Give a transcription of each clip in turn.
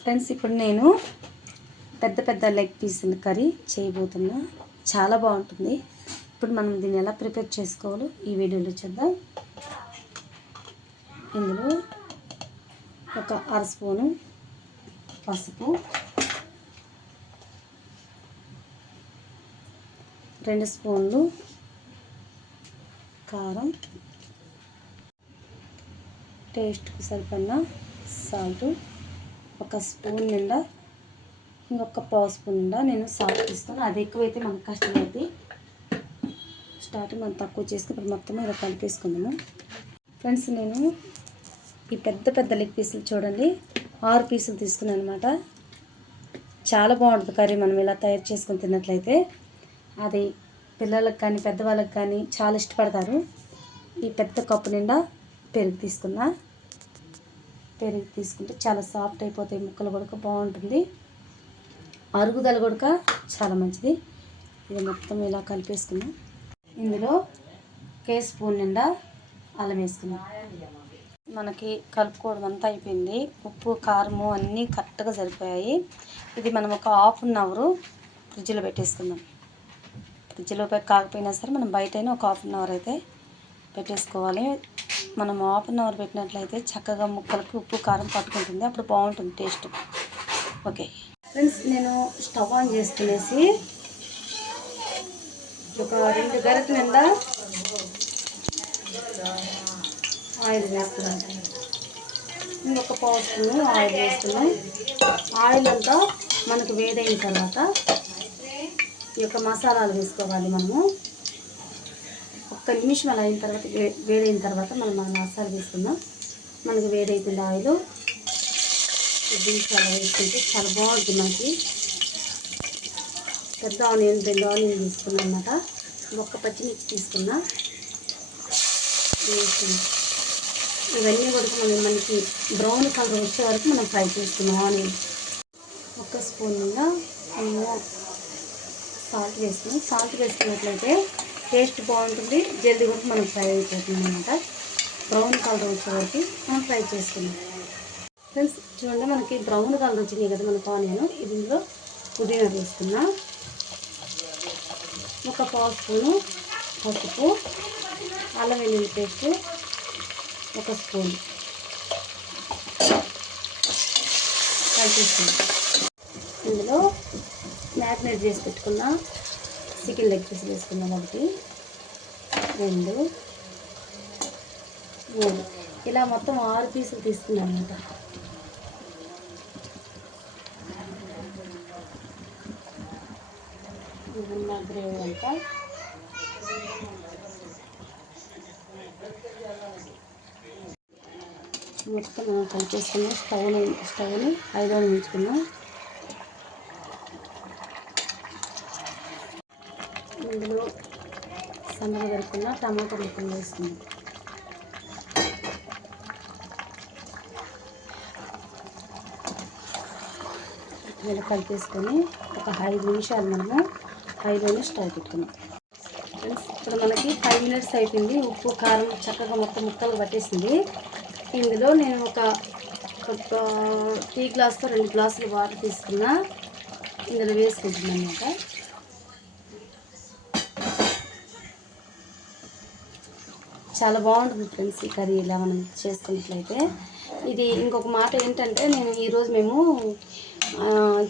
Friends ఇప్పుడు నేను పెద్ద పెద్ద లెగ్ పీస్ కర్రీ చేయబోతున్నా. చాలా బాగుంటుంది. ఇప్పుడు మనం దీన్ని ఎలా ప్రిపేర్ చేసుకోవాలో ఈ వీడియోలో చూద్దాం. ఇందులో ఒక అర స్పూను పసుపు రెండు స్పూన్లు కారం టేస్ట్కి సరిపడిన సాల్ట్ ఒక స్పూన్ నిండా ఇంకొక పావు స్పూన్ నిండా నేను సాల్ట్ ఇస్తాను అది ఎక్కువైతే మనకు కష్టమైంది స్టార్టింగ్ మనం తక్కువ చేసుకుని ఇప్పుడు మొత్తం ఇలా కలిపేసుకుందాము. ఫ్రెండ్స్ నేను ఈ పెద్ద పెద్ద లెగ్ పీసులు చూడండి. ఆరు పీసులు తీసుకున్నాను అనమాట చాలా బాగుంటుంది కర్రీ మనం ఇలా తయారు చేసుకుని తిన్నట్లయితే. అది పిల్లలకు కానీ పెద్దవాళ్ళకి కానీ చాలా ఇష్టపడతారు. ఈ పెద్ద కప్పు నిండా పెరుగు తీసుకున్నా. పెరుగు తీసుకుంటే చాలా సాఫ్ట్ అయిపోతాయి. ముక్కలు కొడుక బాగుంటుంది. అరుగుదల కొడుక చాలా మంచిది. ఇది మొత్తం ఇలా కలిపేసుకున్నాం ఇందులో కే స్పూన్ నిండా అల్లం వేసుకున్నాం మనకి కలుపుకోవడం అంతా అయిపోయింది. ఉప్పు కారము అన్నీ కరెక్ట్గా సరిపోయాయి. ఇది మనం ఒక హాఫ్ అన్ అవర్ ఫ్రిడ్జ్లో పెట్టేసుకుందాం. ఫ్రిడ్జ్లో కాకపోయినా సరే మనం బయట అయినా ఒక హాఫ్ అన్ అవర్ అయితే పెట్టేసుకోవాలి. మనం హాఫ్ అన్ అవర్ పెట్టినట్లయితే చక్కగా ముక్కలకి ఉప్పు కారం పట్టుకుంటుంది. అప్పుడు బాగుంటుంది టేస్ట్. ఓకే. ఫ్రెండ్స్ నేను స్టవ్ ఆన్ చేసుకునేసి ఒక రెండు గరకు నిండా ఆయిల్ వేస్తున్నాను. ఇంకొక పావు స్పూన్ ఆయిల్ వేస్తున్నాం ఆయిల్ అంతా మనకు వేడైన తర్వాత ఈ యొక్క మసాలాలు వేసుకోవాలి మనము. ఒక్క నిమిషం అలా అయిన తర్వాత వే- వేడైన తర్వాత మనం మన మసాలా వేసుకుందాం మనకు వేడైతుంది ఆయిల్ దీంట్లో వేసుకుంటే చాలా బాగుంటుంది మనకి. పెద్ద ఆనియన్ రెండు ఆనియన్ తీసుకున్నాం అనమాట ఒక్క పచ్చిమిర్చి తీసుకున్నా. ఇవన్నీ కూడా మనం మనకి బ్రౌన్ కలర్ వచ్చే వరకు మనం ఫ్రై చేసుకున్నాం ఆనియన్. ఒక స్పూన్ మీద మేము సాల్ట్ వేసుకున్నాం. సాల్ట్ వేసుకున్నట్లయితే టేస్ట్ బాగుంటుంది. జల్దీ కూడా మనం ఫ్రై అయిపోతుంది అనమాట బ్రౌన్ కలర్ వచ్చే వరకు మనం ఫ్రై చేసుకున్నాం ఫ్రెండ్స్ చూడండి మనకి బ్రౌన్ కలర్ వచ్చినాయి కదా మనకు ఆనియన్. ఇది ఇందులో పుదీనా వేసుకున్నా ఒక పావు స్పూను పసుపు అల్లం వెల్లుల్లి పేస్ట్ ఒక స్పూన్ కలిపేసుకున్నాం ఇందులో మ్యారినేట్ చేసి పెట్టుకున్న చికెన్ లెగ్ పీస్ వేసుకున్నాం ఒకటి. రెండు. మూడు. ఇలా మొత్తం ఆరు పీసులు తీసుకున్నాం అనమాట ఇవన్నీ గ్రేవీ అంతా. మొత్తం కలిపేసుకున్నాం స్టవ్ని స్టవ్ని ఐదో ఉంచుకున్నాం. ఇందులో సన్నగా దొరుకున్న టమాటా ముక్కలు వేసుకున్నాం ఇలా కలిపేసుకొని ఒక ఐదు నిమిషాలు మనము ఐదులోనే స్టవ్ పెట్టుకున్నాం ఫ్రెండ్స్ ఇప్పుడు మనకి ఫైవ్ మినిట్స్ అయిపోయింది. ఉప్పు కారం చక్కగా మొత్తం ముక్కలు పట్టేసింది. ఇందులో నేను ఒక ఒక టీ గ్లాస్తో రెండు గ్లాసులు వాటర్ తీసుకున్నా. ఇందులో వేసుకుంటున్నాను అనమాట చాలా బాగుంటుంది ఫ్రెండ్స్ ఈ కర్రీ ఇలా మనం చేసుకున్నట్లయితే. ఇది ఇంకొక మాట ఏంటంటే నేను ఈరోజు మేము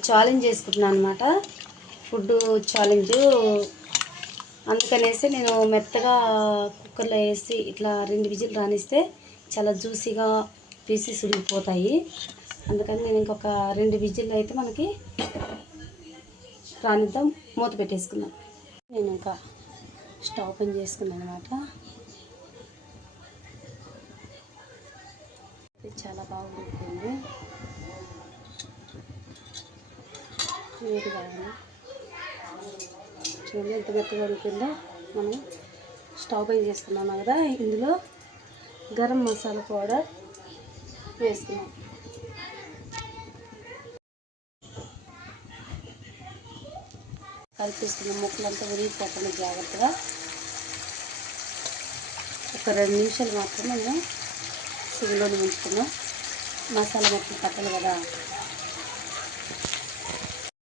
ఛాలెంజ్ చేసుకుంటున్నాను అనమాట ఫుడ్ ఛాలెంజ్ అందుకనేసి నేను మెత్తగా కుక్కర్లో వేసి ఇట్లా రెండు విజిల్ రానిస్తే చాలా జ్యూసీగా పీసెస్ ఉడికిపోతాయి. అందుకని నేను ఇంకొక రెండు విజిల్ అయితే మనకి రానిద్దాం. మూత పెట్టేసుకుందాం. నేను ఇంకా స్టవ్ ఓపెన్ చేసుకున్నాను అనమాట అయితే చాలా బాగా ఉడికింది వేడిగా చూడండి ఎంత మెత్తగా ఉడికిందో. మనం స్టవ్ పై చేసుకున్నాము కదా ఇందులో గరం మసాలా పౌడర్ వేసుకున్నాం కలిపిస్తున్న ముక్కలంతా ఉరిగిపోకుండా జాగ్రత్తగా ఒక రెండు నిమిషాలు మాత్రమే మనం సిగులోని ఉంచుకున్నాం. మసాలా మొత్తం పట్టదు కదా.